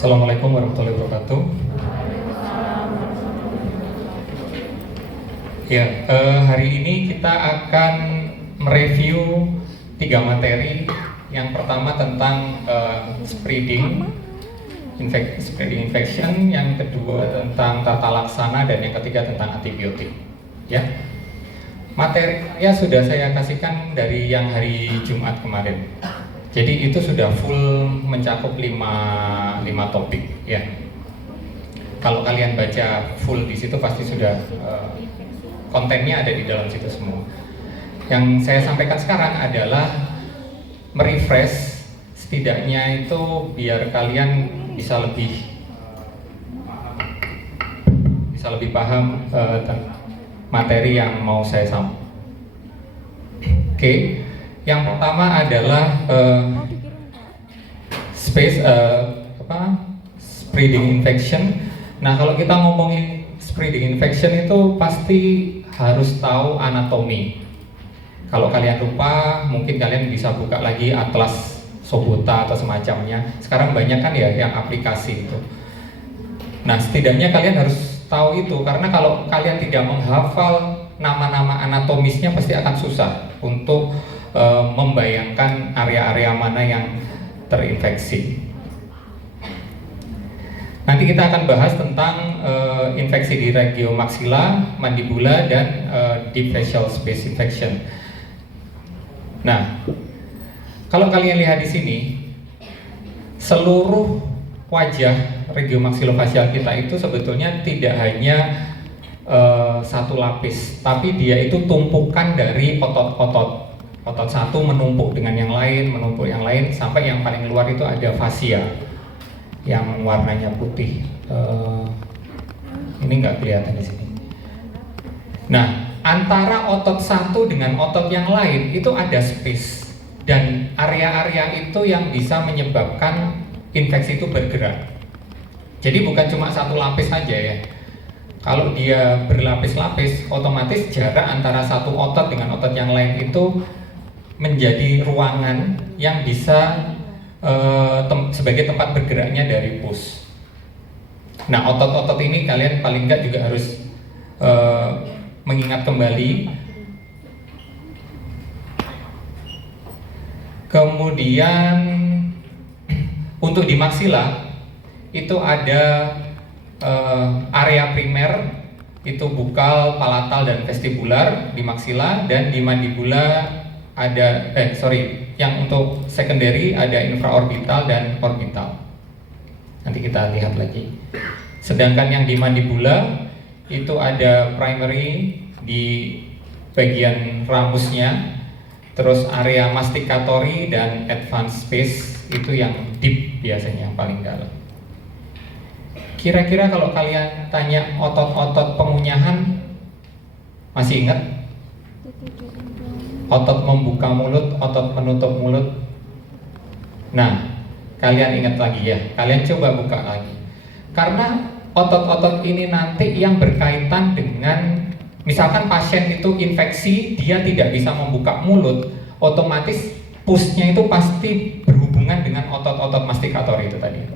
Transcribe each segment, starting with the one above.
Assalamualaikum warahmatullahi wabarakatuh. Ya, hari ini kita akan mereview 3 materi. Yang pertama tentang spreading infection, yang kedua tentang tata laksana, dan yang ketiga tentang antibiotik. Ya, materinya sudah saya kasihkan dari yang hari Jumat kemarin. Jadi itu sudah full mencakup 5 topik. Ya, kalau kalian baca full di situ pasti sudah kontennya ada di dalam situ semua. Yang saya sampaikan sekarang adalah merefresh, setidaknya itu biar kalian bisa lebih paham materi yang mau saya sampaikan. Oke, yang pertama adalah spreading infection. Nah, kalau kita ngomongin spreading infection itu pasti harus tahu anatomi. Kalau kalian lupa, mungkin kalian bisa buka lagi atlas Sobota atau semacamnya. Sekarang banyak kan ya yang aplikasi itu. Nah, setidaknya kalian harus tahu itu, karena kalau kalian tidak menghafal nama-nama anatomisnya pasti akan susah untuk membayangkan area-area mana yang terinfeksi. Nanti kita akan bahas tentang infeksi di regiomaxilla, mandibula, dan deep facial space infection. Nah, kalau kalian lihat di sini, seluruh wajah regiomaxillofacial kita itu sebetulnya tidak hanya satu lapis, tapi dia itu tumpukan dari otot-otot. Otot satu menumpuk dengan yang lain, sampai yang paling luar itu ada fascia yang warnanya putih. Ini nggak kelihatan di sini. Nah, antara otot satu dengan otot yang lain itu ada space, dan area-area itu yang bisa menyebabkan infeksi itu bergerak. Jadi bukan cuma satu lapis saja ya. Kalau dia berlapis-lapis, otomatis jarak antara satu otot dengan otot yang lain itu menjadi ruangan yang bisa sebagai tempat bergeraknya dari pus. Nah, otot-otot ini kalian paling nggak juga harus mengingat kembali. Kemudian untuk di maksila itu ada area primer, itu bukal, palatal, dan vestibular di maksila, dan di mandibula ada yang untuk secondary ada infraorbital dan orbital. Nanti kita lihat lagi. Sedangkan yang di mandibula itu ada primary di bagian ramusnya, terus area masticatori dan advanced space itu yang deep biasanya, yang paling dalam. Kira-kira kalau kalian tanya otot-otot pengunyahan, masih ingat? Otot membuka mulut, otot menutup mulut. Nah, kalian ingat lagi ya, kalian coba buka lagi. Karena otot-otot ini nanti yang berkaitan dengan, misalkan pasien itu infeksi, dia tidak bisa membuka mulut, otomatis pusnya itu pasti berhubungan dengan otot-otot masticatori itu tadi.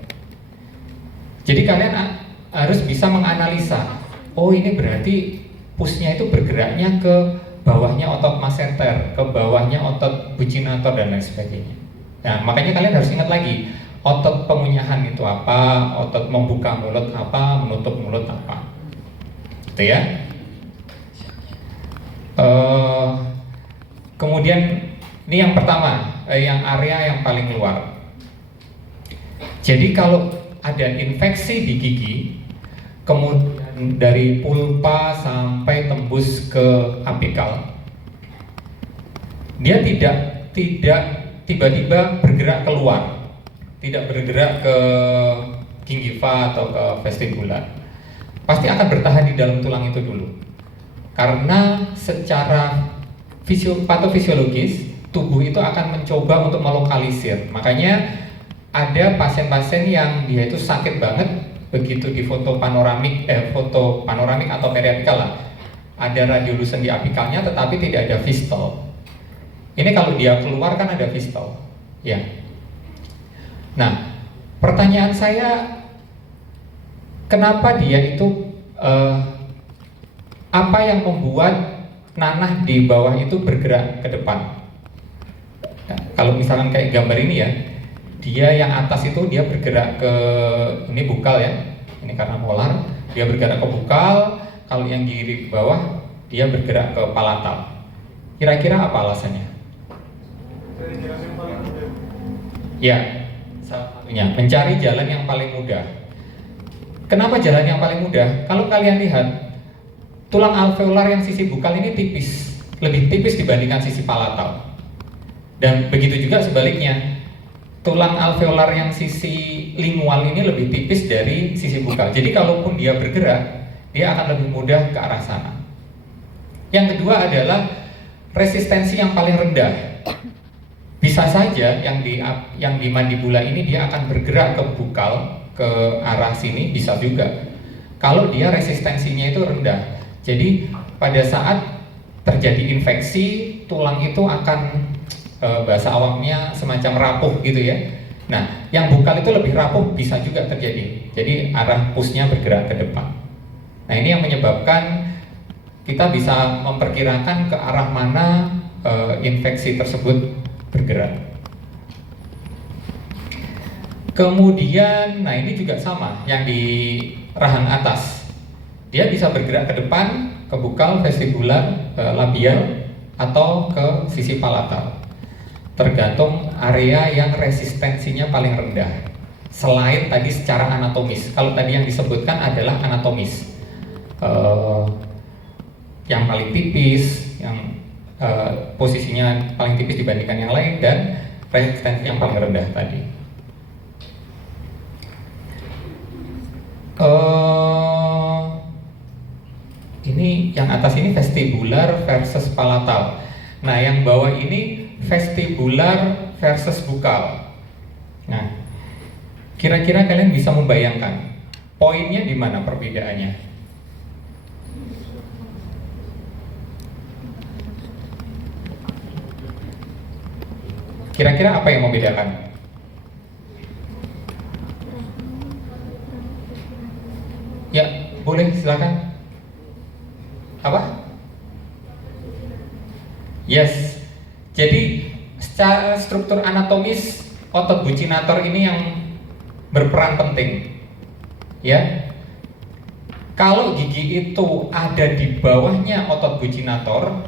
Jadi kalian harus bisa menganalisa, oh ini berarti pusnya itu bergeraknya ke bawahnya otot masseter, ke bawahnya otot buccinator, dan lain sebagainya. Nah, makanya kalian harus ingat lagi, otot pengunyahan itu apa, otot membuka mulut apa, menutup mulut apa. Gitu ya. Kemudian ini yang pertama, yang area yang paling luar. Jadi kalau ada infeksi di gigi, kemudian dari pulpa sampai tembus ke apikal, dia tidak tiba-tiba bergerak keluar, tidak bergerak ke gingiva atau ke vestibular, pasti akan bertahan di dalam tulang itu dulu. Karena secara patofisiologis tubuh itu akan mencoba untuk melokalisir. Makanya ada pasien-pasien yang dia itu sakit banget, begitu di foto panoramik atau periapikal lah, ada radiolucent di apikalnya tetapi tidak ada fistol. Ini kalau dia keluar kan ada fistol, ya. Nah, Pertanyaan saya, kenapa dia itu apa yang membuat nanah di bawah itu bergerak ke depan? Nah, kalau misalkan kayak gambar ini ya, dia yang atas itu dia bergerak ke, ini bukal ya, ini karena molar, dia bergerak ke bukal. Kalau yang di bawah dia bergerak ke palatal. Kira-kira apa alasannya? Ya, salah satunya mencari jalan yang paling mudah. Kenapa jalan yang paling mudah? Kalau kalian lihat, tulang alveolar yang sisi bukal ini tipis, lebih tipis dibandingkan sisi palatal. Dan begitu juga sebaliknya, tulang alveolar yang sisi lingual ini lebih tipis dari sisi bukal. Jadi kalaupun dia bergerak, dia akan lebih mudah ke arah sana. Yang kedua adalah resistensi yang paling rendah. Bisa saja yang di mandibula ini dia akan bergerak ke bukal, ke arah sini, bisa juga. Kalau dia resistensinya itu rendah. Jadi pada saat terjadi infeksi, tulang itu akan bahasa awamnya semacam rapuh gitu ya. Nah, yang bukal itu lebih rapuh bisa juga terjadi. Jadi arah pushnya bergerak ke depan. Nah, ini yang menyebabkan kita bisa memperkirakan ke arah mana infeksi tersebut bergerak. Kemudian, nah ini juga sama, yang di rahang atas, dia bisa bergerak ke depan, ke bukal, vestibular, labial, atau ke sisi palatal. Tergantung area yang resistensinya paling rendah. Selain tadi secara anatomis, kalau tadi yang disebutkan adalah anatomis, yang paling tipis, yang posisinya paling tipis dibandingkan yang lain, dan resistensi yang paling rendah tadi. Ini yang atas ini vestibular versus palatal. Nah, yang bawah ini vestibular versus bukal. Nah, kira-kira kalian bisa membayangkan poinnya di mana perbedaannya? Kira-kira apa yang membedakan? Ya, boleh silakan. Apa? Yes. Jadi secara struktur anatomis otot buccinator ini yang berperan penting. Ya. Kalau gigi itu ada di bawahnya otot buccinator,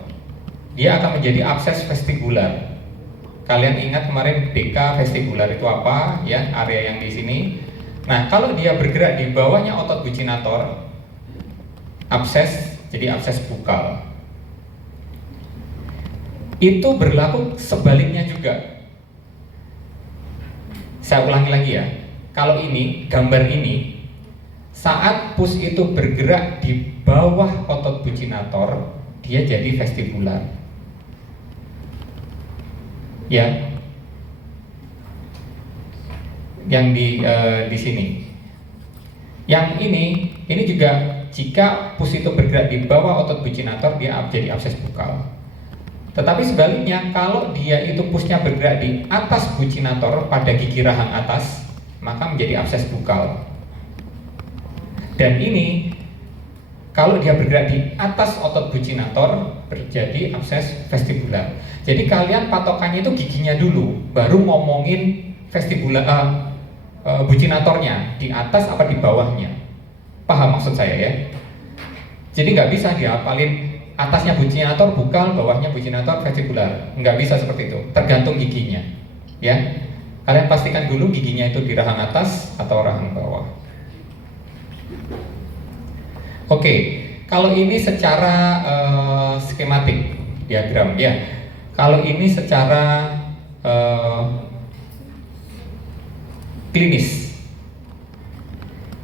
dia akan menjadi abses vestibular. Kalian ingat kemarin BK vestibular itu apa ya, area yang di sini. Nah, kalau dia bergerak di bawahnya otot buccinator, abses, jadi abses bukal. Itu berlaku sebaliknya juga. Saya ulangi lagi ya. Kalau ini, gambar ini, saat pus itu bergerak di bawah otot buccinator, dia jadi vestibular. Ya, yang di sini. Yang ini juga jika pus itu bergerak di bawah otot buccinator, dia jadi abses bukal. Tetapi sebaliknya, kalau dia itu pusnya bergerak di atas buccinator pada gigi rahang atas, maka menjadi abses bukal. Dan ini, kalau dia bergerak di atas otot buccinator, terjadi abses vestibular. Jadi kalian patokannya itu giginya dulu, baru ngomongin vestibular, buccinatornya di atas apa di bawahnya. Paham maksud saya ya? Jadi nggak bisa dihafalin atasnya buccinator bukal, bawahnya buccinator vestibular. Nggak bisa seperti itu, tergantung giginya. Ya, kalian pastikan dulu giginya itu di rahang atas atau rahang bawah. Oke, kalau ini secara skematik diagram ya. Kalau ini secara klinis,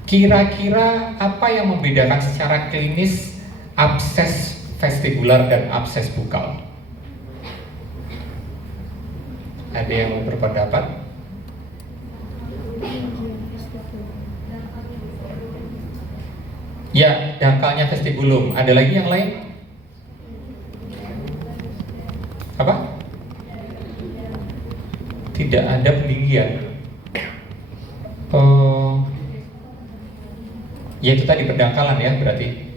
kira-kira apa yang membedakan secara klinis abses vestibular dan abses bukal? Ada yang mau berpendapat? Ya, dangkalnya vestibulum. Ada lagi yang lain? Apa? Tidak ada pendinggian. Oh, ya itu tadi pendangkalan ya berarti.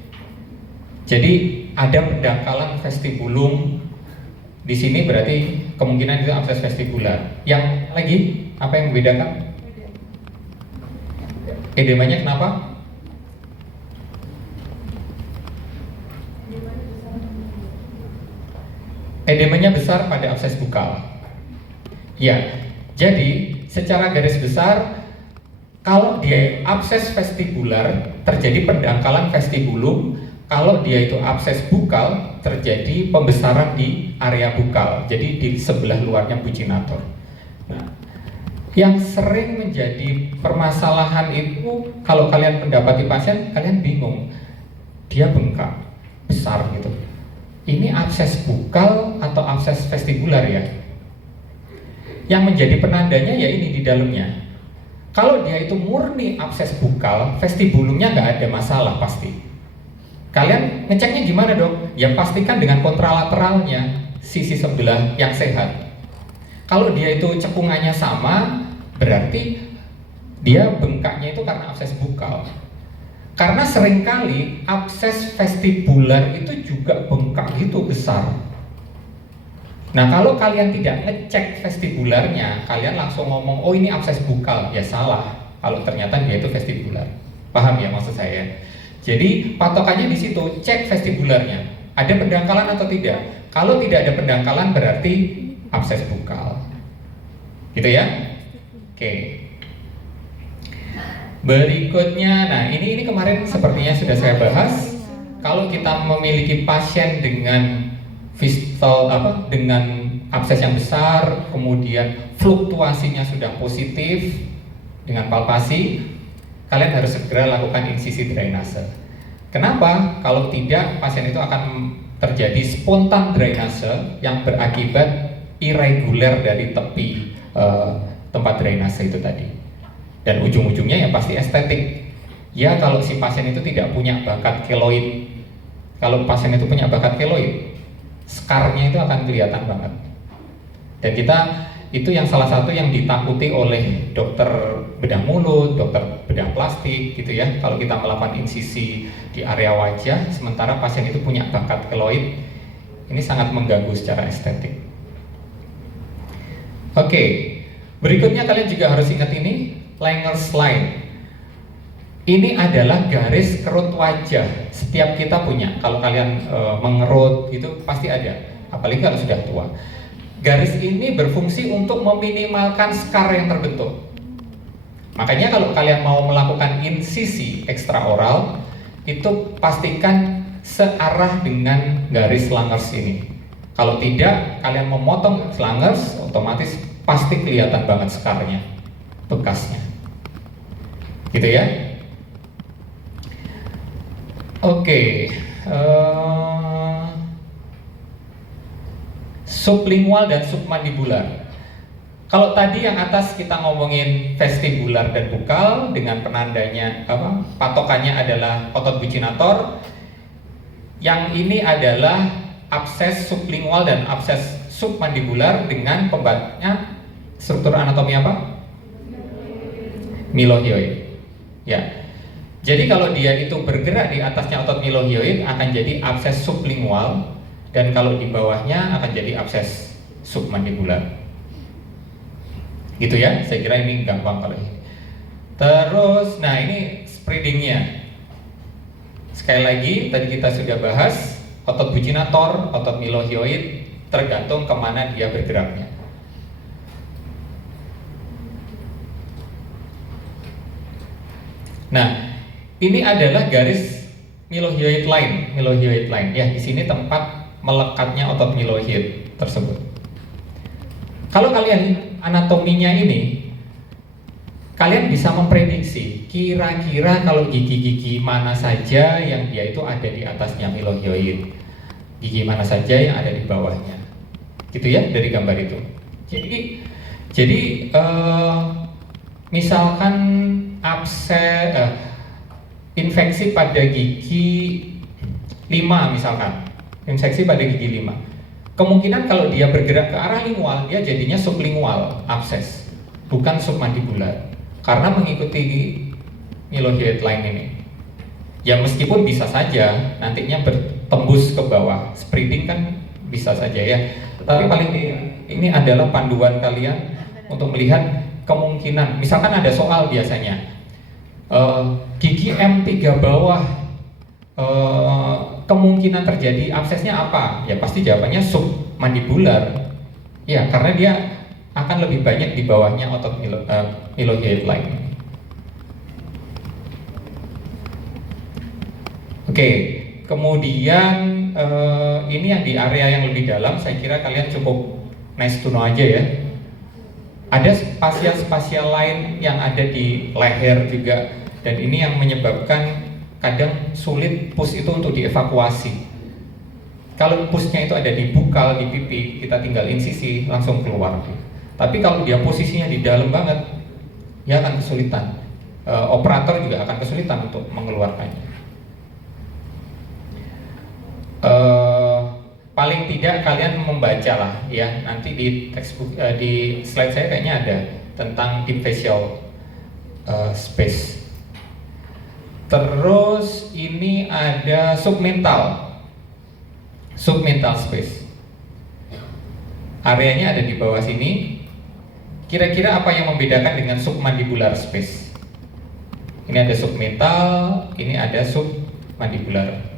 Jadi ada pendangkalan vestibulum di sini, berarti kemungkinan itu abses vestibular. Yang lagi apa yang membedakan? Edemanya kenapa? Edemanya besar pada abses bukal. Ya, jadi secara garis besar kalau dia abses vestibular terjadi pendangkalan vestibulum, kalau dia itu abses bukal terjadi pembesaran di area bukal, jadi di sebelah luarnya buccinator. Nah, yang sering menjadi permasalahan itu kalau kalian mendapati pasien, kalian bingung, dia bengkak besar gitu. Ini abses bukal atau abses vestibular ya? Yang menjadi penandanya ya ini di dalamnya. Kalau dia itu murni abses bukal, vestibulumnya nggak ada masalah pasti. Kalian ngeceknya gimana dok? Ya pastikan dengan kontralateralnya, sisi sebelah yang sehat. Kalau dia itu cekungannya sama, berarti dia bengkaknya itu karena abses bukal. Karena seringkali abses vestibular itu juga bengkak itu besar. Nah kalau kalian tidak ngecek vestibularnya, kalian langsung ngomong, oh ini abses bukal, ya salah. Kalau ternyata dia itu vestibular. Paham ya maksud saya? Jadi patokannya di situ, cek vestibularnya. Ada pendangkalan atau tidak? Kalau tidak ada pendangkalan berarti abses bukal. Gitu ya? Oke. Berikutnya, nah ini kemarin sepertinya sudah saya bahas. Kalau kita memiliki pasien dengan dengan abses yang besar, kemudian fluktuasinya sudah positif dengan palpasi, kalian harus segera lakukan insisi drainase. Kenapa? Kalau tidak, pasien itu akan terjadi spontan drainase yang berakibat irreguler dari tepi tempat drainase itu tadi. Dan ujung-ujungnya ya pasti estetik. Ya kalau si pasien itu tidak punya bakat keloid. Kalau pasien itu punya bakat keloid, skarnya itu akan kelihatan banget. Dan kita itu yang salah satu yang ditakuti oleh dokter bedah mulut, dokter bedah plastik gitu ya. Kalau kita melakukan insisi di area wajah, sementara pasien itu punya bakat keloid, ini sangat mengganggu secara estetik. Oke, berikutnya kalian juga harus ingat ini, Langer's line. Ini adalah garis kerut wajah. Setiap kita punya. Kalau kalian mengerut itu pasti ada. Apalagi kalau sudah tua. Garis ini berfungsi untuk meminimalkan skar yang terbentuk. Makanya kalau kalian mau melakukan insisi ekstraoral, itu pastikan searah dengan garis Langer's ini. Kalau tidak, kalian memotong Langer's, otomatis pasti kelihatan banget skarnya, bekasnya. Gitu ya. Oke, sublingual dan submandibular. Kalau tadi yang atas kita ngomongin vestibular dan bukal dengan penandanya patokannya adalah otot buccinator. Yang ini adalah abses sublingual dan abses submandibular dengan pembatasnya struktur anatomi apa? Milohioid. Ya. Jadi kalau dia itu bergerak di atasnya otot milohioid akan jadi abses sublingual, dan kalau di bawahnya akan jadi abses submandibular. Gitu ya, saya kira ini gampang kalau ini. Terus, nah ini spreadingnya. Sekali lagi, tadi kita sudah bahas otot buccinator, otot milohioid, tergantung kemana dia bergeraknya. Nah, ini adalah garis milohioid line. Ya, di sini tempat melekatnya otot milohioid tersebut. Kalau kalian anatominya ini, kalian bisa memprediksi kira-kira kalau gigi-gigi mana saja yang dia itu ada di atasnya milohioid, gigi mana saja yang ada di bawahnya, gitu ya dari gambar itu. Jadi misalkan infeksi pada gigi 5 misalkan, infeksi pada gigi 5, kemungkinan kalau dia bergerak ke arah lingual, dia jadinya sublingual abses, bukan submandibular. karena mengikuti mylohyoid line ini. Ya meskipun bisa saja nantinya bertembus ke bawah, spreading kan bisa saja ya. Tapi paling ini adalah panduan kalian untuk melihat kemungkinan. Misalkan ada soal biasanya, gigi M3 bawah, kemungkinan terjadi absesnya apa? Ya pasti jawabannya submandibular. Ya karena dia akan lebih banyak di bawahnya otot mylohyoid line. Oke, kemudian ini yang di area yang lebih dalam, saya kira kalian cukup nice to know aja ya. Ada spasial-spasial lain yang ada di leher juga, dan ini yang menyebabkan kadang sulit pus itu untuk dievakuasi. Kalau pusnya itu ada di bukal, di pipi, kita tinggal insisi langsung keluar. Tapi kalau dia posisinya di dalam banget, dia akan kesulitan. Operator juga akan kesulitan untuk mengeluarkannya. Paling tidak kalian membaca lah ya, nanti di textbook, di slide saya kayaknya ada tentang deep facial space. Terus ini ada submental space. Areanya ada di bawah sini. Kira-kira apa yang membedakan dengan submandibular space? Ini ada submental, ini ada submandibular.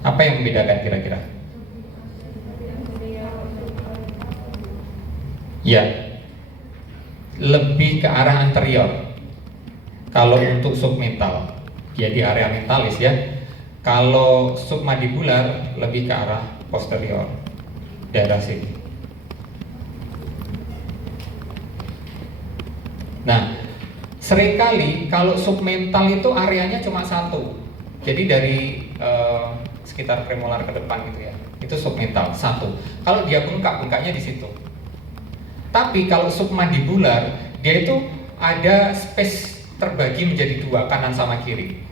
Apa yang membedakan kira-kira? Ya, lebih ke arah anterior. Kalau untuk submental, ya di area mentalis ya. Kalau submandibular lebih ke arah posterior, daerah sini. Nah, seringkali kalau submental itu areanya cuma satu. Jadi dari sekitar premolar ke depan gitu ya, itu submental satu. Kalau dia bengkaknya di situ. Tapi kalau submandibular, dia itu ada space terbagi menjadi dua, kanan sama kiri.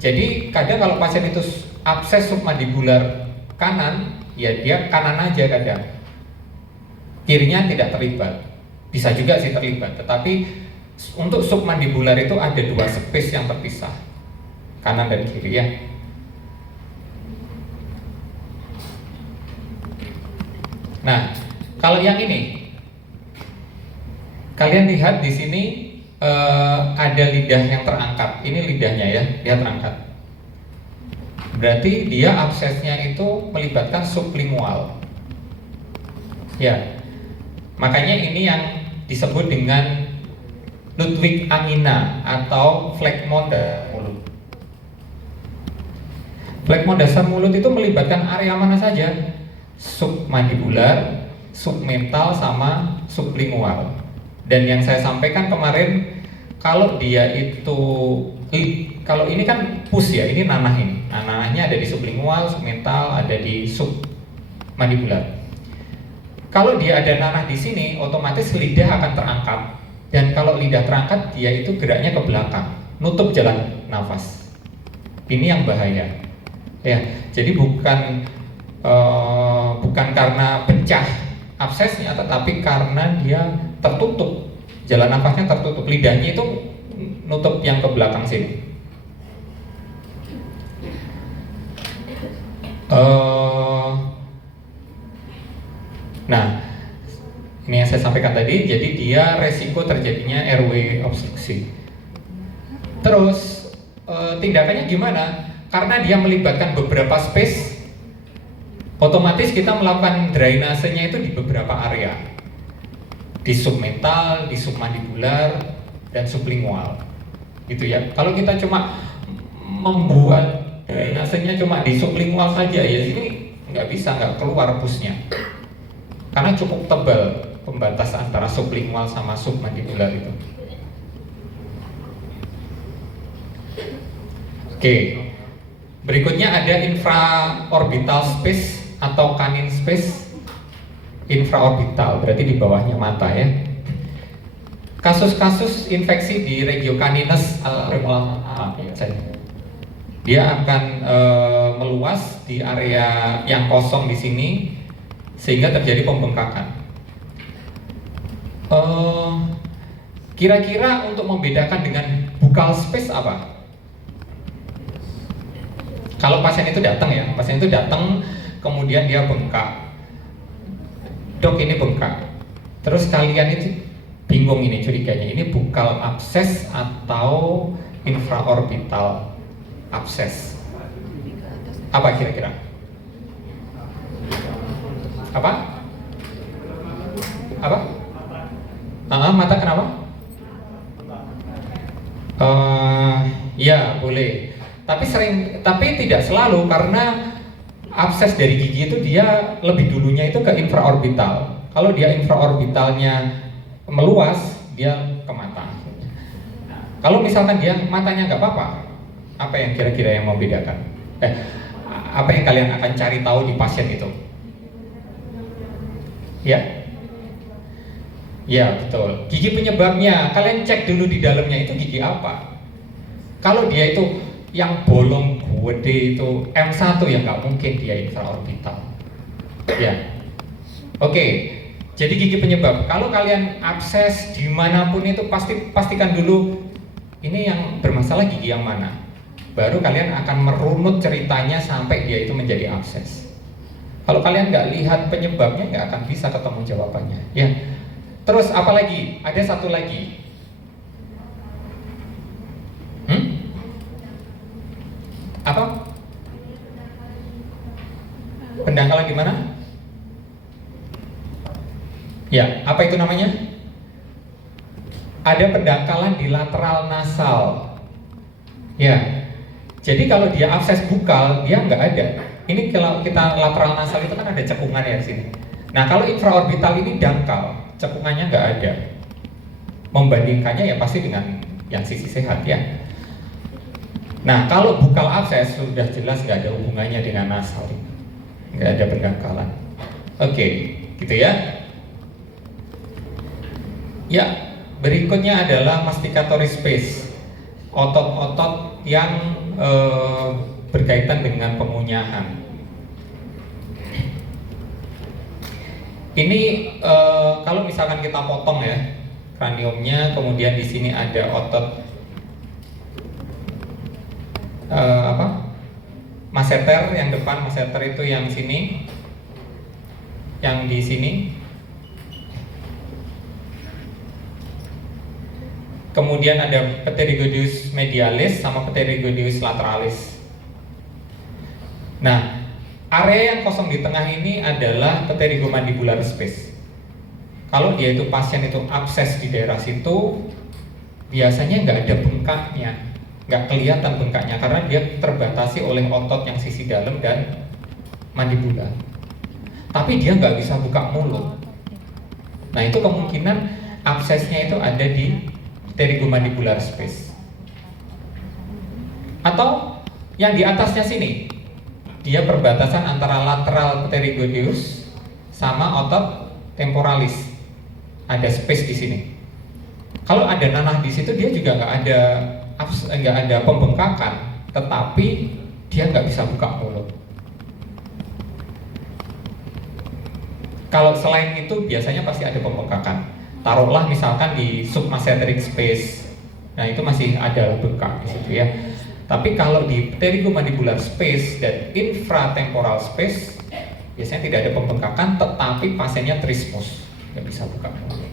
Jadi kadang kalau pasien itu abses submandibular kanan, ya dia kanan aja kadang. Kirinya tidak terlibat. Bisa juga sih terlibat, tetapi untuk submandibular itu ada dua space yang terpisah, kanan dan kiri ya. Nah, kalau yang ini, kalian lihat di sini ada lidah yang terangkat. Ini lidahnya ya, dia terangkat. Berarti dia absesnya itu melibatkan sublingual. Ya, makanya ini yang disebut dengan Ludwig angina atau phlegmon dasar mulut. Phlegmon dasar mulut itu melibatkan area mana saja? Submandibular, submental, sama sublingual. Dan yang saya sampaikan kemarin, kalau dia itu, kalau ini kan pus ya, ini nanah ini. Nah, nanahnya ada di sublingual, submental, ada di submandibular. Kalau dia ada nanah di sini, otomatis lidah akan terangkat. Dan kalau lidah terangkat, dia itu geraknya ke belakang, nutup jalan nafas. Ini yang bahaya. Ya, jadi bukan karena pecah absesnya, tetapi karena dia tertutup, jalan nafasnya tertutup, lidahnya itu nutup yang ke belakang sini. Nah, ini yang saya sampaikan tadi, jadi dia resiko terjadinya airway obstruksi. Terus tindakannya gimana? Karena dia melibatkan beberapa space, otomatis kita melakukan drainasenya itu di beberapa area, di submental, di submandibular, dan sublingual, gitu ya. Kalau kita cuma membuat drainasenya cuma di sublingual saja, ya ini nggak bisa, nggak keluar pusnya, karena cukup tebal pembatas antara sublingual sama submandibular itu. Oke. Berikutnya ada infraorbital space atau canine space. Infraorbital berarti di bawahnya mata ya. Kasus-kasus infeksi di regio caninus dia akan meluas di area yang kosong di sini sehingga terjadi pembengkakan. Kira-kira untuk membedakan dengan buccal space apa? Kalau pasien itu datang ya, kemudian dia bengkak. Dok, ini bengkak. Terus kalian itu bingung ini curiganya, ini buccal abses atau infraorbital abses. Apa kira-kira? Apa? Mata kenapa? Ya boleh. Tapi tidak selalu, karena abses dari gigi itu dia lebih dulunya itu ke infraorbital. Kalau dia infraorbitalnya meluas, dia ke mata. Kalau misalkan dia matanya nggak apa-apa, apa yang kira-kira yang membedakan? Apa yang kalian akan cari tahu di pasien itu? Ya, betul. Gigi penyebabnya, kalian cek dulu di dalamnya itu gigi apa. Kalau dia itu yang bolong gede itu M1, ya nggak mungkin dia infraorbital. Ya, oke. Jadi gigi penyebab. Kalau kalian abses dimanapun itu pastikan dulu ini yang bermasalah gigi yang mana. Baru kalian akan merunut ceritanya sampai dia itu menjadi abses. Kalau kalian nggak lihat penyebabnya, nggak akan bisa ketemu jawabannya. Ya. Terus apa lagi? Ada satu lagi. Apa? Pendangkalan di mana? Ya, apa itu namanya? Ada pendangkalan di lateral nasal. Ya. Jadi kalau dia abses buccal, dia nggak ada. Ini kalau kita lateral nasal itu kan ada cekungan ya di sini. Nah, kalau infraorbital ini dangkal, cekungannya nggak ada. Membandingkannya ya pasti dengan yang sisi sehat ya. Nah, kalau buccal abses sudah jelas nggak ada hubungannya dengan nasal, nggak ada pendangkalan. Oke, gitu ya. Ya, berikutnya adalah masticatory space, otot-otot yang berkaitan dengan pengunyahan. Ini kalau misalkan kita potong ya kraniumnya, kemudian di sini ada otot masseter yang depan, masseter itu yang sini, yang di sini. Kemudian ada pterygoideus medialis sama pterygoideus lateralis. Nah, area yang kosong di tengah ini adalah pterygomandibular space. Kalau dia itu pasien itu abses di daerah situ, biasanya nggak ada bengkaknya, nggak kelihatan bengkaknya karena dia terbatasi oleh otot yang sisi dalam dan mandibula. Tapi dia nggak bisa buka mulut. Nah, itu kemungkinan absesnya itu ada di pterygomandibular space. Atau yang di atasnya sini, dia perbatasan antara lateral pterygoideus sama otot temporalis. Ada space di sini. Kalau ada nanah di situ, dia juga nggak ada pembengkakan, tetapi dia nggak bisa buka mulut. Kalau selain itu biasanya pasti ada pembengkakan. Taruhlah misalkan di submasseteric space, nah itu masih ada bengkak di situ ya. Tapi kalau di pterygomandibular space dan infratemporal space, biasanya tidak ada pembengkakan, tetapi pasiennya trismus, nggak bisa buka mulut.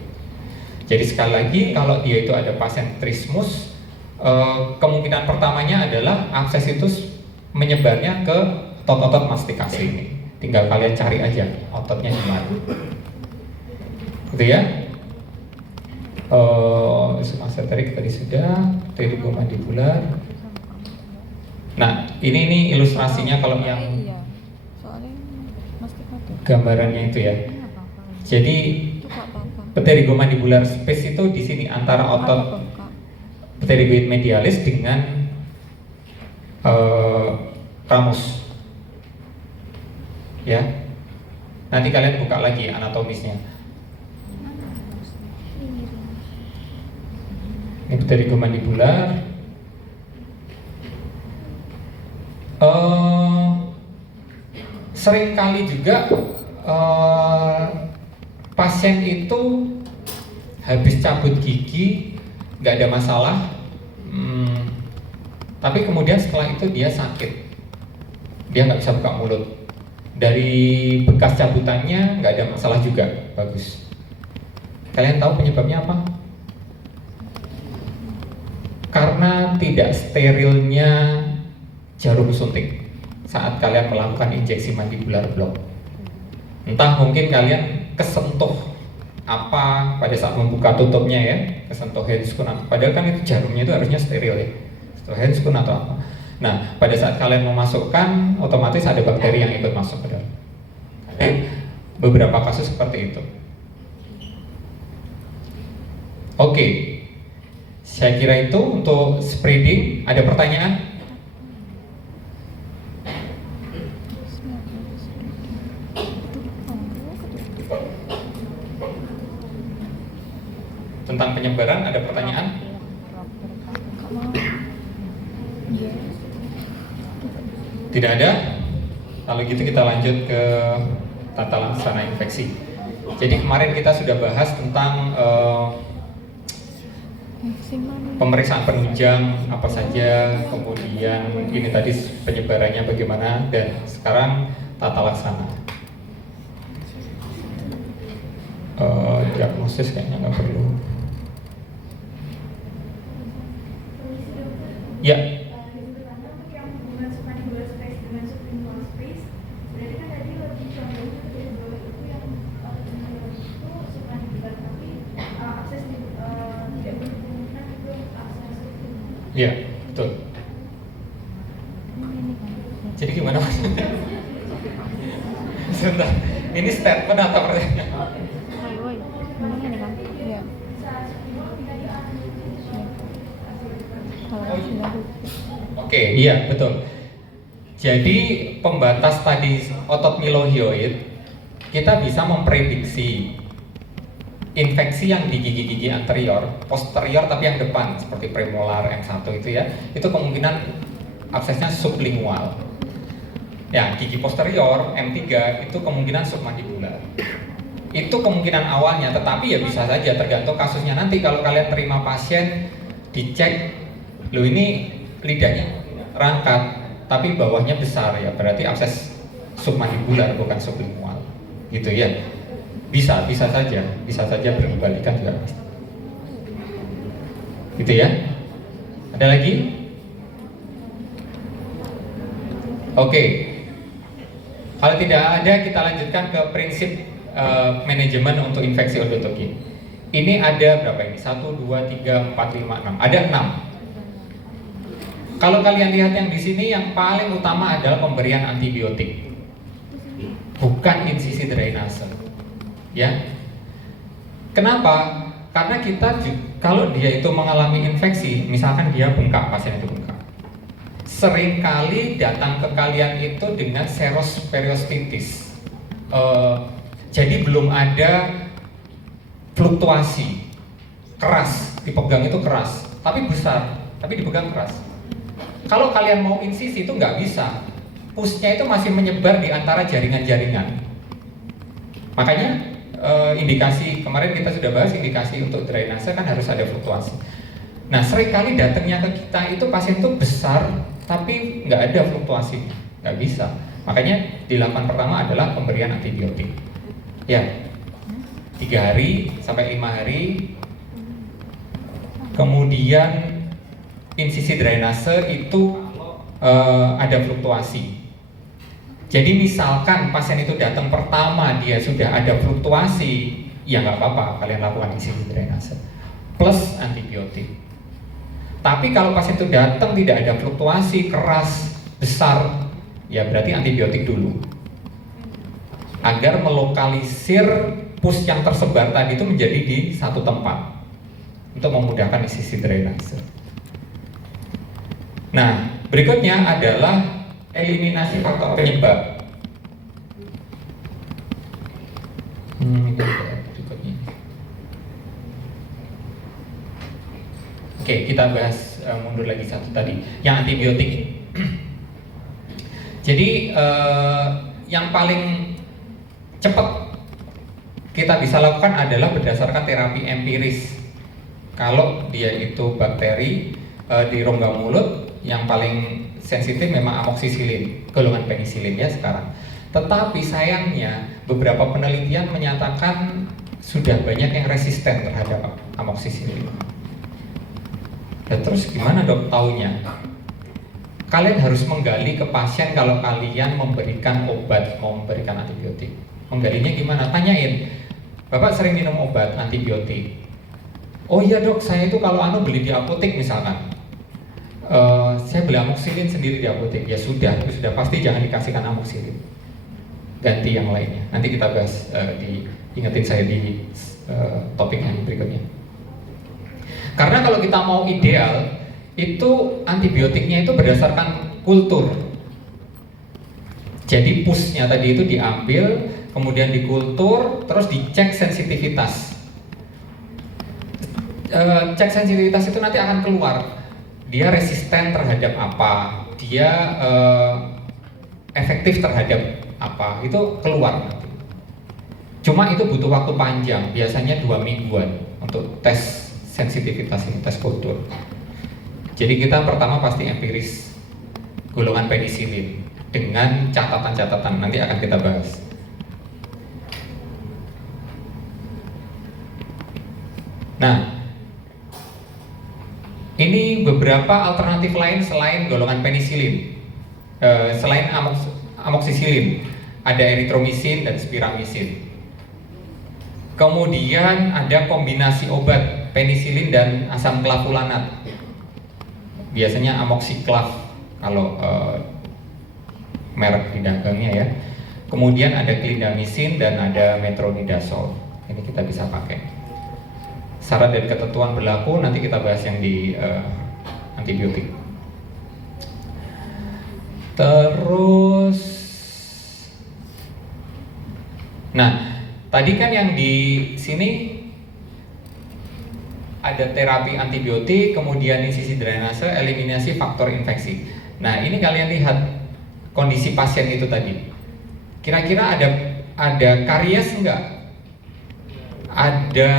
Jadi sekali lagi, kalau dia itu ada pasien trismus, kemungkinan pertamanya adalah abses itu menyebarnya ke otot-otot mastikasi ini. Tinggal kalian cari aja ototnya di mana, gitu ya. Submasseteric tadi sudah, pterygomandibular. Nah, ini ilustrasinya kalau yang gambarannya itu ya. Jadi pterygomandibular space itu di sini antara otot pterygoid medialis dengan ramus. Ya. Nanti kalian buka lagi anatomisnya. Ini pterygomandibular. Seringkali juga pasien itu habis cabut gigi nggak ada masalah, tapi kemudian setelah itu dia sakit, dia nggak bisa buka mulut. Dari bekas cabutannya nggak ada masalah juga, bagus. Kalian tahu penyebabnya apa? Karena tidak sterilnya jarum suntik saat kalian melakukan injeksi mandibular block. Entah mungkin kalian kesentuh apa pada saat membuka tutupnya ya, kesentuh handscoon. Padahal kan itu jarumnya itu harusnya steril ya, atau handscoon atau apa. Nah, pada saat kalian memasukkan, otomatis ada bakteri yang ikut masuk ke dalam. Beberapa kasus seperti itu. Oke, saya kira itu untuk spreading. Ada pertanyaan? Tentang penyebaran ada pertanyaan? Tidak ada? Kalau gitu kita lanjut ke tata laksana infeksi. Jadi kemarin kita sudah bahas tentang pemeriksaan penunjang apa saja, kemudian ini tadi penyebarannya bagaimana, dan sekarang tata laksana. Diagnosis kayaknya nggak perlu. Ya. Iya, betul. Jadi gimana maksudnya? Sebentar, ini statement atau pertanyaan? Oke, iya betul. Jadi pembatas tadi otot milohioid, kita bisa memprediksi infeksi yang di gigi-gigi anterior, posterior tapi yang depan seperti premolar M1 itu ya, itu kemungkinan aksesnya sublingual. Ya, gigi posterior M3 itu kemungkinan submandibular. Itu kemungkinan awalnya, tetapi ya bisa saja tergantung kasusnya. Nanti kalau kalian terima pasien dicek, loh ini lidahnya rangkat tapi bawahnya besar, ya berarti akses submandibular bukan sublingual, gitu ya. Bisa saja berkebalikan juga, gitu ya. Ada lagi? Oke. Kalau tidak ada, kita lanjutkan ke prinsip manajemen untuk infeksi odontogi. Ini ada berapa ini? 1, 2, 3, 4, 5, 6. Ada 6. Kalau kalian lihat yang di sini, yang paling utama adalah pemberian antibiotik, bukan insisi drainase. Ya, kenapa? Karena kita kalau dia itu mengalami infeksi, misalkan dia bengkak, pasien itu bengkak, seringkali datang ke kalian itu dengan seros periostitis. Jadi belum ada fluktuasi, keras, dipegang itu keras, tapi besar, tapi dipegang keras. Kalau kalian mau insisi itu nggak bisa, pushnya itu masih menyebar di antara jaringan-jaringan. Makanya indikasi kemarin kita sudah bahas, indikasi untuk drainase kan harus ada fluktuasi. Nah, seringkali datangnya ke kita itu pasien itu besar tapi nggak ada fluktuasinya, nggak bisa. Makanya di 8 pertama adalah pemberian antibiotik. Ya, 3 hari sampai 5 hari. Kemudian insisi drainase itu ada fluktuasi. Jadi misalkan pasien itu datang pertama dia sudah ada fluktuasi, ya nggak apa-apa, kalian lakukan insisi drainase plus antibiotik. Tapi kalau pasien itu datang tidak ada fluktuasi, keras, besar, ya berarti antibiotik dulu agar melokalisir pus yang tersebar tadi itu menjadi di satu tempat untuk memudahkan insisi drainase. Nah, berikutnya adalah eliminasi faktor penyebab. Oke, kita bahas mundur lagi satu tadi, yang antibiotik. Jadi yang paling cepat kita bisa lakukan adalah berdasarkan terapi empiris. Kalau dia itu bakteri di rongga mulut, yang paling sensitif memang amoksisilin, golongan penisilin ya sekarang. Tetapi sayangnya beberapa penelitian menyatakan sudah banyak yang resisten terhadap amoksisilin. Dan terus gimana dok taunya? Kalian harus menggali ke pasien kalau kalian memberikan obat, mau memberikan antibiotik. Menggalinya gimana? Tanyain, Bapak sering minum obat antibiotik? Oh iya dok, saya itu kalau beli di apotek misalkan, saya beli amoxicillin sendiri di apotek. Ya sudah pasti jangan dikasihkan amoxicillin. Ganti yang lainnya. Nanti kita bahas, ingetin saya di topik yang berikutnya. Karena kalau kita mau ideal, itu antibiotiknya itu berdasarkan kultur. Jadi pusnya tadi itu diambil, kemudian dikultur, terus dicek sensitivitas. Cek sensitivitas itu nanti akan keluar dia resisten terhadap apa, dia efektif terhadap apa, itu keluar. Cuma itu butuh waktu panjang, biasanya 2 mingguan untuk tes sensitivitas ini, tes kultur. Jadi kita pertama pasti empiris golongan penisilin dengan catatan-catatan, nanti akan kita bahas. Nah, ini beberapa alternatif lain selain golongan penisilin, selain amoksisilin, ada eritromisin dan spiramisin. Kemudian ada kombinasi obat penisilin dan asam klavulanat. Biasanya amoksiklav kalau merek di dagangnya ya. Kemudian ada clindamycin dan ada metronidazole. Ini kita bisa pakai. Syarat dan ketentuan berlaku nanti kita bahas yang di antibiotik. Terus, nah tadi kan yang di sini ada terapi antibiotik, kemudian insisi drainase, eliminasi faktor infeksi. Nah ini kalian lihat kondisi pasien itu tadi. Kira-kira ada karies enggak? Ada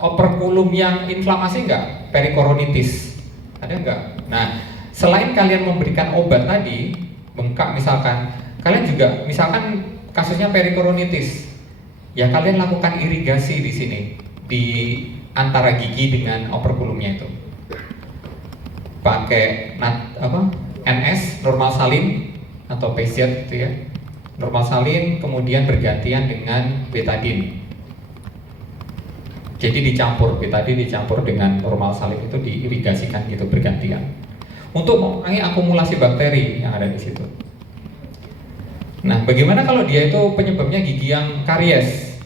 operkulum yang inflamasi enggak? Perikoronitis ada enggak? Nah, selain kalian memberikan obat tadi, bengkak misalkan, kalian juga misalkan kasusnya perikoronitis, ya kalian lakukan irigasi di sini di antara gigi dengan operkulumnya itu. Pakai NS normal salin atau PZ gitu ya. Normal salin kemudian bergantian dengan betadine. Jadi dicampur, betadine dicampur dengan normal salin itu diirigasikan gitu bergantian untuk mengurangi akumulasi bakteri yang ada di situ. Nah, bagaimana kalau dia itu penyebabnya gigi yang karies?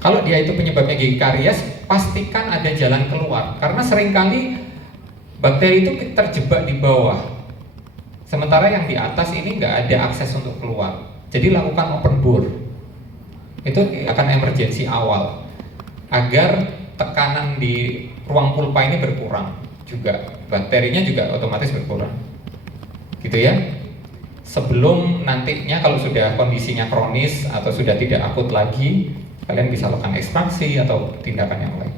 Kalau dia itu penyebabnya gigi karies, pastikan ada jalan keluar karena seringkali bakteri itu terjebak di bawah. Sementara yang di atas ini nggak ada akses untuk keluar. Jadi lakukan open bore. Itu akan emergensi awal agar tekanan di ruang pulpa ini berkurang juga, bakterinya juga otomatis berkurang gitu ya. Sebelum nantinya kalau sudah kondisinya kronis atau sudah tidak akut lagi, kalian bisa lakukan ekstraksi atau tindakan yang lain.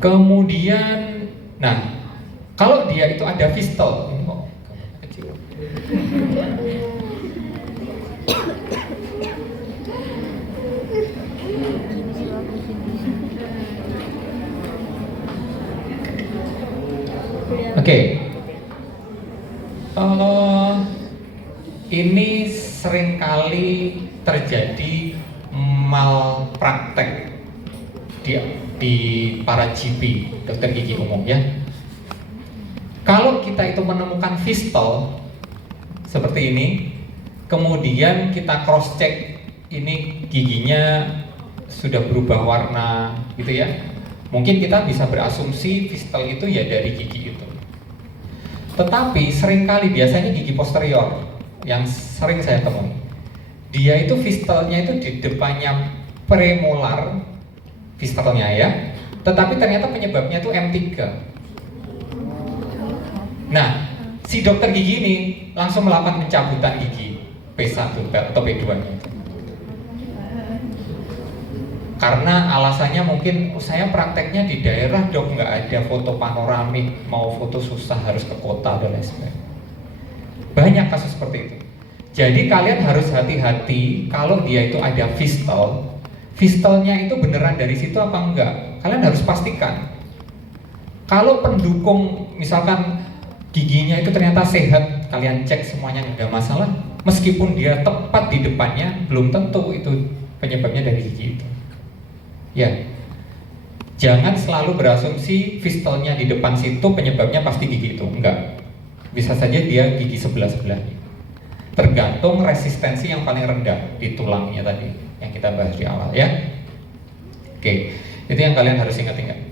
Kemudian, nah kalau dia itu ada fistel, ini kok kecil. Oke. Ini seringkali terjadi malpraktek di para GP, dokter gigi umum ya. Kalau kita itu menemukan fistel seperti ini, kemudian kita cross check ini giginya sudah berubah warna gitu ya, mungkin kita bisa berasumsi fistel itu ya dari gigi itu. Tetapi seringkali biasanya gigi posterior yang sering saya temui, dia itu fistelnya itu di depannya premolar fistelnya ya, tetapi ternyata penyebabnya itu M3. Nah, si dokter gigi ini langsung melakukan pencabutan gigi P1 atau P2 nya itu. Karena alasannya mungkin saya prakteknya di daerah dok, nggak ada foto panoramik, mau foto susah harus ke kota dan lain sebagainya. Banyak kasus seperti itu. Jadi kalian harus hati-hati kalau dia itu ada fistol, fistolnya itu beneran dari situ apa enggak. Kalian harus pastikan. Kalau pendukung misalkan giginya itu ternyata sehat, kalian cek semuanya nggak ada masalah, meskipun dia tepat di depannya, belum tentu itu penyebabnya dari gigi itu. Ya, jangan selalu berasumsi fistolnya di depan situ penyebabnya pasti gigi itu. Enggak, bisa saja dia gigi sebelah-sebelahnya. Tergantung resistensi yang paling rendah di tulangnya tadi yang kita bahas di awal ya. Oke, itu yang kalian harus ingat-ingat.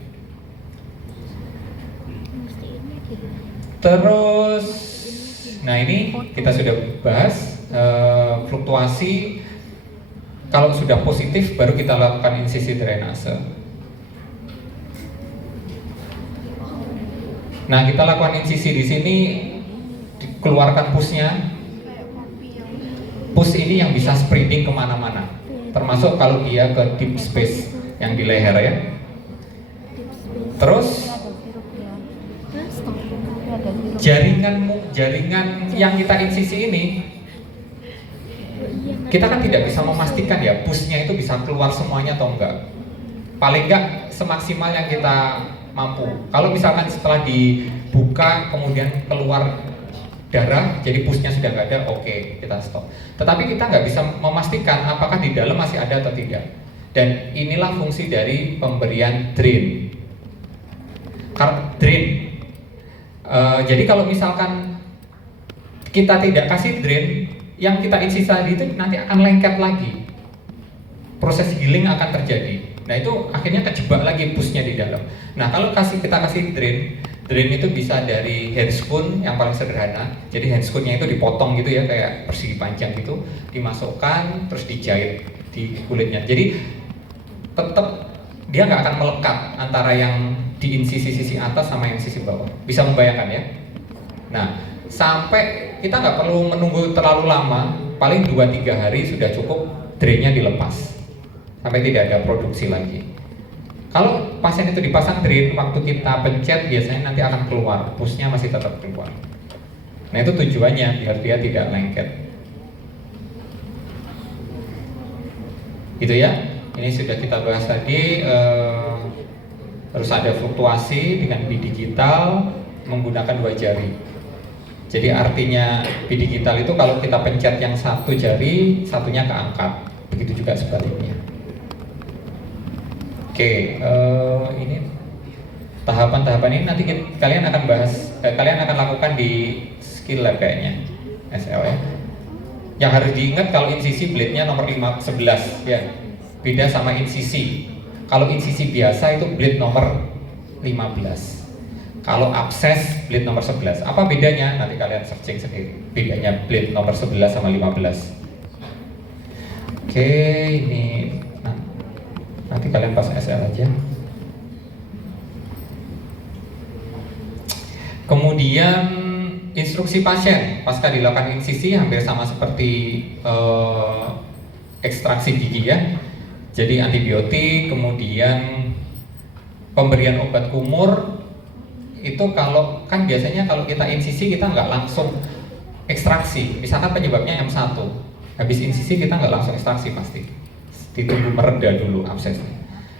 Terus, nah ini kita sudah bahas fluktuasi. Kalau sudah positif, baru kita lakukan insisi drainase. Nah, kita lakukan insisi di sini, keluarkan pusnya. Pus ini yang bisa spreading kemana-mana, termasuk kalau dia ke deep space yang di leher ya. Terus jaringan yang kita insisi ini, kita kan tidak bisa memastikan ya pusnya itu bisa keluar semuanya atau enggak. Paling enggak semaksimal yang kita mampu. Kalau misalkan setelah dibuka kemudian keluar darah, jadi pusnya sudah nggak ada, oke, kita stop. Tetapi kita nggak bisa memastikan apakah di dalam masih ada atau tidak. Dan inilah fungsi dari pemberian drain. Jadi kalau misalkan kita tidak kasih drain, yang kita insisi tadi itu nanti akan lengket lagi. Proses healing akan terjadi. Nah itu akhirnya kejebak lagi pusnya di dalam. Nah kalau kita kasih drain itu bisa dari handscoon yang paling sederhana. Jadi handscoonnya itu dipotong gitu ya, kayak persegi panjang gitu, dimasukkan terus dijahit di kulitnya. Jadi tetap dia nggak akan melekat antara yang di sisi atas sama yang sisi bawah. Bisa membayangkan ya. Nah sampai kita nggak perlu menunggu terlalu lama, paling 2-3 hari sudah cukup drainnya dilepas sampai tidak ada produksi lagi. Kalau pasien itu dipasang drain, waktu kita pencet biasanya nanti akan keluar, pusnya masih tetap keluar. Nah itu tujuannya biar dia tidak lengket. Gitu ya. Ini sudah kita bahas tadi. Harus ada fluktuasi dengan bidigital menggunakan 2 jari. Jadi artinya bidigital itu kalau kita pencet yang satu jari, satunya keangkat. Begitu juga sebaliknya. Oke, ini tahapan-tahapan ini nanti kalian akan bahas, kalian akan lakukan di skill lab kayaknya, SL ya. Yang harus diingat kalau insisi blade-nya nomor 11 ya, beda sama insisi. Kalau insisi biasa itu blade nomor 15. Kalau abses blade nomor 11. Apa bedanya? Nanti kalian searching sendiri. Bedanya blade nomor 11 sama 15. Oke, ini nanti kalian pas SL aja. Kemudian instruksi pasien pasca dilakukan insisi hampir sama seperti ekstraksi gigi ya. Jadi antibiotik, kemudian pemberian obat kumur. Itu kalau kan biasanya kalau kita insisi kita nggak langsung ekstraksi. Misalkan penyebabnya M1, habis insisi kita nggak langsung ekstraksi pasti. Ditunggu mereda dulu absesnya.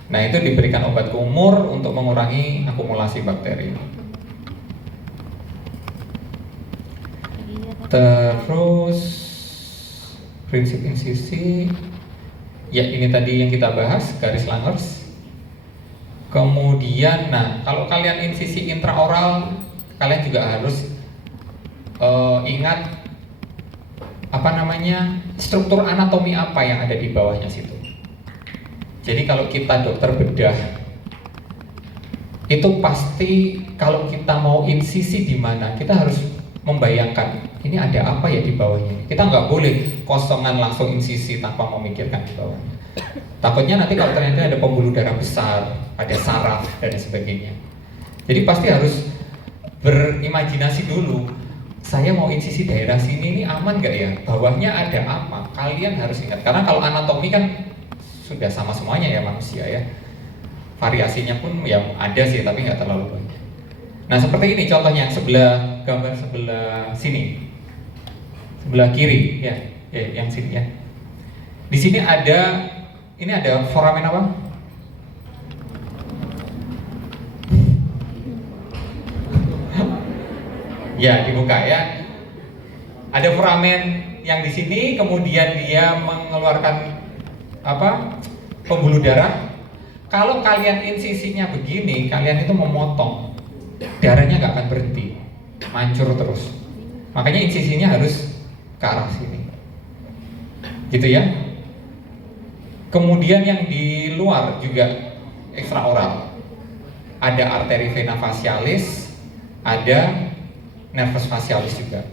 Nah itu diberikan obat kumur untuk mengurangi akumulasi bakteri. Terus prinsip insisi, ya ini tadi yang kita bahas, garis Langers. Kemudian, nah kalau kalian insisi intraoral, kalian juga harus ingat apa namanya struktur anatomi apa yang ada di bawahnya situ. Jadi kalau kita dokter bedah, itu pasti kalau kita mau insisi di mana, kita harus membayangkan ini ada apa ya di bawahnya. Kita nggak boleh kosongan langsung insisi tanpa memikirkan di bawahnya. Takutnya nanti kalau ternyata ada pembuluh darah besar, ada saraf dan sebagainya. Jadi pasti harus berimajinasi dulu. Saya mau insisi daerah sini ini aman nggak ya? Bawahnya ada apa? Kalian harus ingat. Karena kalau anatomi kan sudah sama semuanya ya manusia ya. Variasinya pun ya ada sih, tapi nggak terlalu banyak. Nah seperti ini contohnya, gambar sebelah sini, sebelah kiri ya, yang sini ya. Di sini ini ada foramen apa? Ya dibuka ya. Ada foramen yang di sini, kemudian dia mengeluarkan pembuluh darah. Kalau kalian insisinya begini, kalian itu memotong, darahnya nggak akan berhenti, mancur terus. Makanya insisinya harus ke arah sini, gitu ya. Kemudian yang di luar juga ekstraoral, ada arteri vena facialis, ada nervus facialis juga.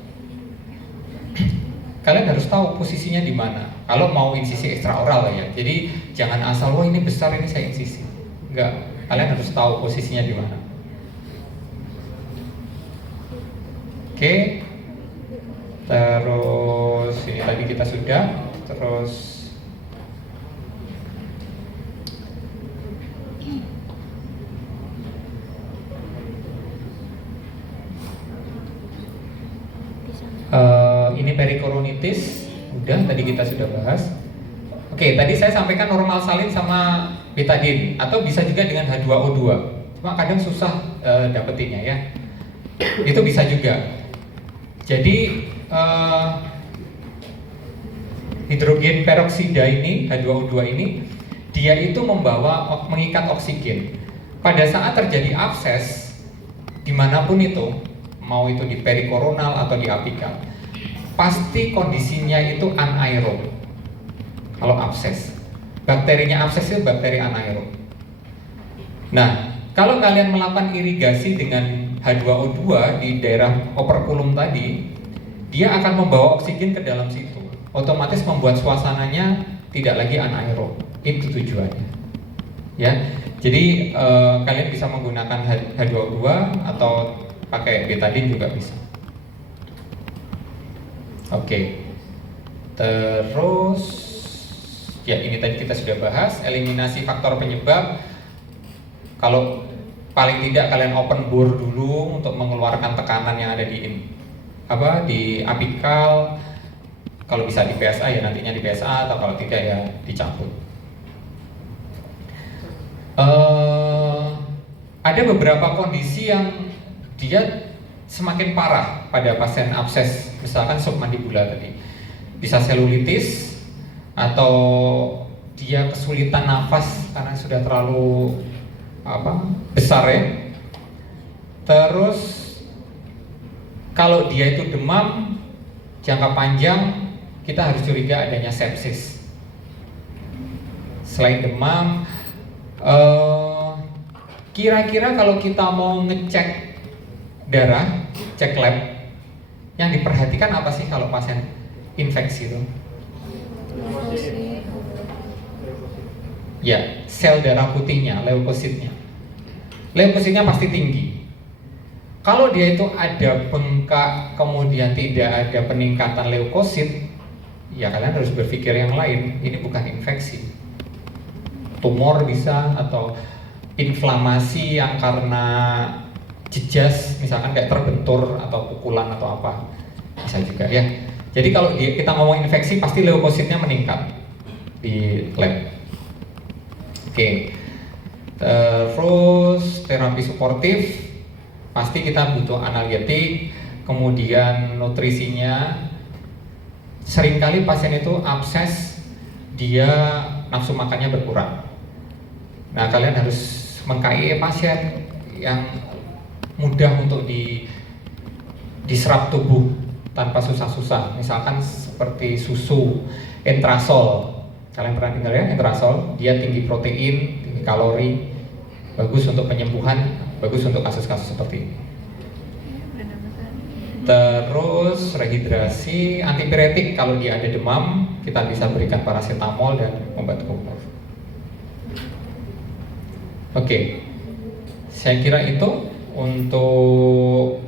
Kalian harus tahu posisinya di mana. Kalau mau insisi ekstraoral ya. Jadi jangan asal wah ini besar ini saya insisi. Enggak, kalian harus tahu posisinya di mana. Oke. Terus ini tadi kita sudah. Terus ini perikoronitis, udah tadi kita sudah bahas. Oke, tadi saya sampaikan normal salin sama betadine, atau bisa juga dengan H2O2. Cuma kadang susah dapetinnya ya. Itu bisa juga. Jadi hidrogen peroksida ini, H2O2 ini, dia itu mengikat oksigen. Pada saat terjadi abses, dimanapun itu, mau itu di perikoronal atau di apikal, pasti kondisinya itu anaerob. Kalau abses, bakterinya abses itu bakteri anaerob. Nah, kalau kalian melakukan irigasi dengan H2O2 di daerah operculum tadi, dia akan membawa oksigen ke dalam situ. Otomatis membuat suasananya tidak lagi anaerob. Itu tujuannya. Ya, jadi kalian bisa menggunakan H2O2 atau pakai betadine juga bisa. Oke. Terus ya ini tadi kita sudah bahas, eliminasi faktor penyebab. Kalau paling tidak kalian open bore dulu untuk mengeluarkan tekanan yang ada di apikal. Kalau bisa di PSA ya nantinya di PSA, atau kalau tidak ya dicabut. Ada beberapa kondisi yang dia semakin parah pada pasien abses, misalkan submandibula tadi, bisa selulitis atau dia kesulitan nafas karena sudah terlalu besar ya. Terus kalau dia itu demam jangka panjang, kita harus curiga adanya sepsis. Selain demam, kira-kira kalau kita mau ngecek darah, cek lab, yang diperhatikan apa sih kalau pasien infeksi itu? Ya, sel darah putihnya, leukositnya. Leukositnya pasti tinggi. Kalau dia itu ada bengkak, kemudian tidak ada peningkatan leukosit, ya kalian harus berpikir yang lain. Ini bukan infeksi, tumor bisa, atau inflamasi yang karena jejas, misalkan kayak terbentur atau pukulan atau apa, bisa juga ya. Jadi kalau kita ngomong infeksi, pasti leukositnya meningkat di lab. Oke. Terus terapi suportif, pasti kita butuh analgetik, kemudian nutrisinya. Seringkali pasien itu abses, dia nafsu makannya berkurang. Nah kalian harus meng-KIE pasien yang mudah untuk diserap tubuh tanpa susah-susah, misalkan seperti susu, entrasol. Kalian pernah dengar ya entrasol? Dia tinggi protein, tinggi kalori, bagus untuk penyembuhan, bagus untuk kasus-kasus seperti ini. Terus rehidrasi, antipiretik, kalau dia ada demam, kita bisa berikan paracetamol dan obat kumur. Oke, saya kira itu untuk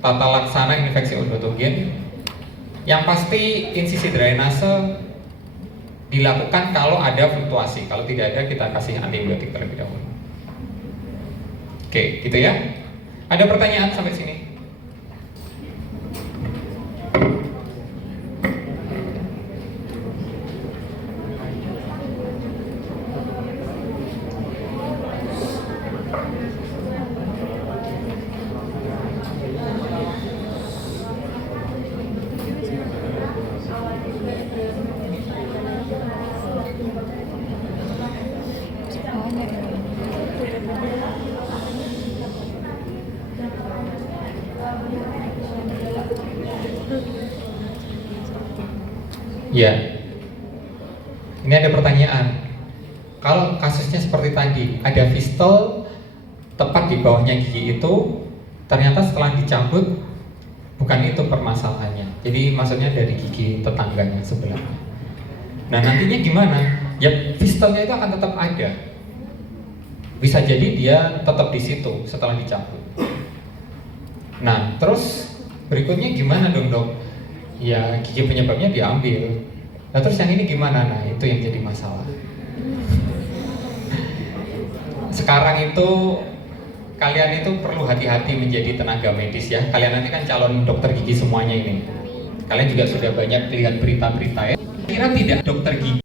tata laksana infeksi odotogen. Yang pasti insisi drainase dilakukan kalau ada fluktuasi. Kalau tidak ada, kita kasih antibiotik terlebih dahulu. Oke, gitu ya. Ada pertanyaan sampai sini? Ya, ini ada pertanyaan. Kalau kasusnya seperti tadi, ada fistel tepat di bawahnya gigi itu, ternyata setelah dicabut bukan itu permasalahannya. Jadi maksudnya dari gigi tetangganya sebelah. Nah, nantinya gimana? Ya, fistelnya itu akan tetap ada. Bisa jadi dia tetap di situ setelah dicabut. Nah, terus berikutnya gimana dong, Dok? Ya, gigi penyebabnya diambil. Nah, terus yang ini gimana? Nah, itu yang jadi masalah. Sekarang itu kalian itu perlu hati-hati menjadi tenaga medis ya. Kalian nanti kan calon dokter gigi semuanya ini. Kalian juga sudah banyak lihat berita-berita ya. Kira tidak dokter gigi